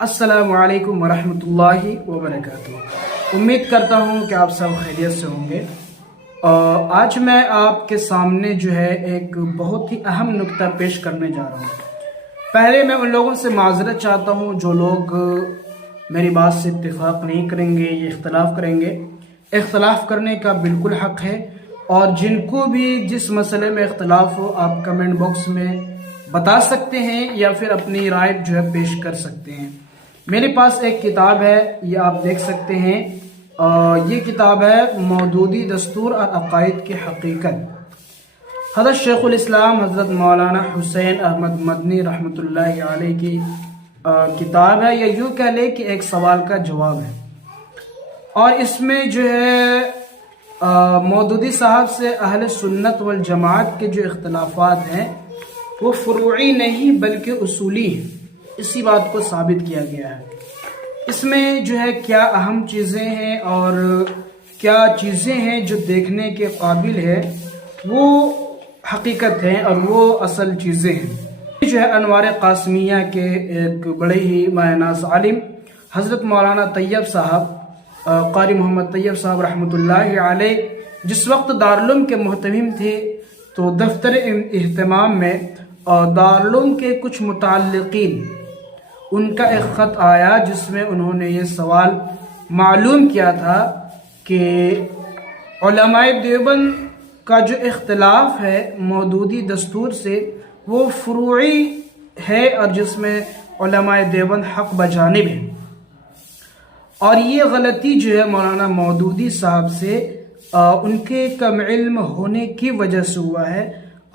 السلام علیکم ورحمۃ اللہ وبرکاتہ۔ امید کرتا ہوں کہ آپ سب خیریت سے ہوں گے۔ آج میں آپ کے سامنے جو ہے ایک بہت ہی اہم نکتہ پیش کرنے جا رہا ہوں۔ پہلے میں ان لوگوں سے معذرت چاہتا ہوں جو لوگ میری بات سے اتفاق نہیں کریں گے یا اختلاف کریں گے۔ اختلاف کرنے کا بالکل حق ہے، اور جن کو بھی جس مسئلے میں اختلاف ہو آپ کمنٹ باکس میں بتا سکتے ہیں یا پھر اپنی رائے جو ہے پیش کر سکتے ہیں۔ میرے پاس ایک کتاب ہے، یہ آپ دیکھ سکتے ہیں۔ یہ کتاب ہے مودودی دستور اور عقائد کی حقیقت۔ حضرت شیخ الاسلام حضرت مولانا حسین احمد مدنی رحمۃ اللہ علیہ کی کتاب ہے، یا یوں کہہ لیں کہ ایک سوال کا جواب ہے۔ اور اس میں جو ہے مودودی صاحب سے اہل سنت والجماعت کے جو اختلافات ہیں وہ فروعی نہیں بلکہ اصولی ہیں، اسی بات کو ثابت کیا گیا ہے۔ اس میں جو ہے کیا اہم چیزیں ہیں اور کیا چیزیں ہیں جو دیکھنے کے قابل ہے، وہ حقیقت ہیں اور وہ اصل چیزیں ہیں۔ جو ہے انوار قاسمیہ کے ایک بڑے ہی مایہ ناز عالم حضرت مولانا طیب صاحب، قاری محمد طیب صاحب رحمۃ اللہ علیہ، جس وقت دارالعلوم کے محتمم تھے تو دفتر اہتمام میں دارالعلوم کے کچھ متعلقین ان کا ایک خط آیا، جس میں انہوں نے یہ سوال معلوم کیا تھا کہ علماء دیوبند کا جو اختلاف ہے مودودی دستور سے وہ فروعی ہے، اور جس میں علماء دیوبند حق بجانب ہے۔ اور یہ غلطی جو ہے مولانا مودودی صاحب سے ان کے کم علم ہونے کی وجہ سے ہوا ہے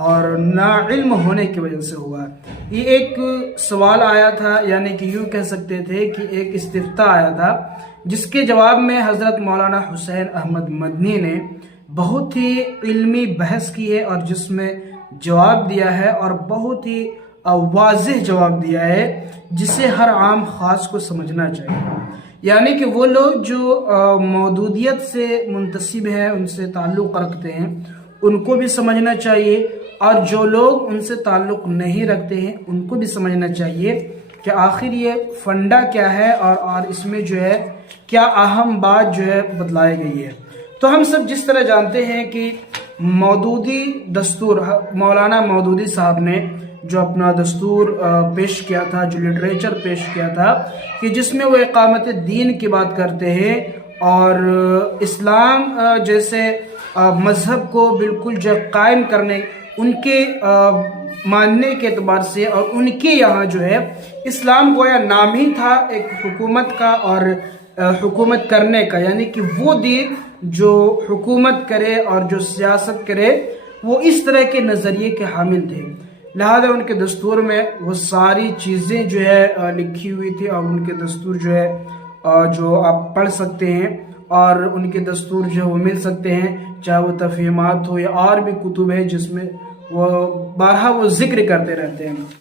اور نا علم ہونے کی وجہ سے ہوا ہے۔ یہ ایک سوال آیا تھا، یعنی کہ یوں کہہ سکتے تھے کہ ایک استفتاء آیا تھا، جس کے جواب میں حضرت مولانا حسین احمد مدنی نے بہت ہی علمی بحث کی ہے، اور جس میں جواب دیا ہے اور بہت ہی واضح جواب دیا ہے، جسے ہر عام خاص کو سمجھنا چاہیے۔ یعنی کہ وہ لوگ جو مودودیت سے منتسب ہیں، ان سے تعلق رکھتے ہیں، ان کو بھی سمجھنا چاہیے، اور جو لوگ ان سے تعلق نہیں رکھتے ہیں ان کو بھی سمجھنا چاہیے کہ آخر یہ فنڈا کیا ہے اور اس میں جو ہے کیا اہم بات جو ہے بتلائی گئی ہے۔ تو ہم سب جس طرح جانتے ہیں کہ مودودی دستور، مولانا مودودی صاحب نے جو اپنا دستور پیش کیا تھا، جو لٹریچر پیش کیا تھا، کہ جس میں وہ اقامت دین کی بات کرتے ہیں اور اسلام جیسے مذہب کو بالکل جو قائم کرنے، ان کے ماننے کے اعتبار سے، اور ان کے یہاں جو ہے اسلام گویا نام ہی تھا ایک حکومت کا اور حکومت کرنے کا، یعنی کہ وہ دین جو حکومت کرے اور جو سیاست کرے، وہ اس طرح کے نظریے کے حامل تھے۔ لہذا ان کے دستور میں وہ ساری چیزیں جو ہے لکھی ہوئی تھی، اور ان کے دستور جو ہے جو آپ پڑھ سکتے ہیں، اور ان کے دستور جو وہ مل سکتے ہیں، چاہے وہ تفہیمات ہو یا اور بھی کتب ہے جس میں وہ بارہا وہ ذکر کرتے رہتے ہیں۔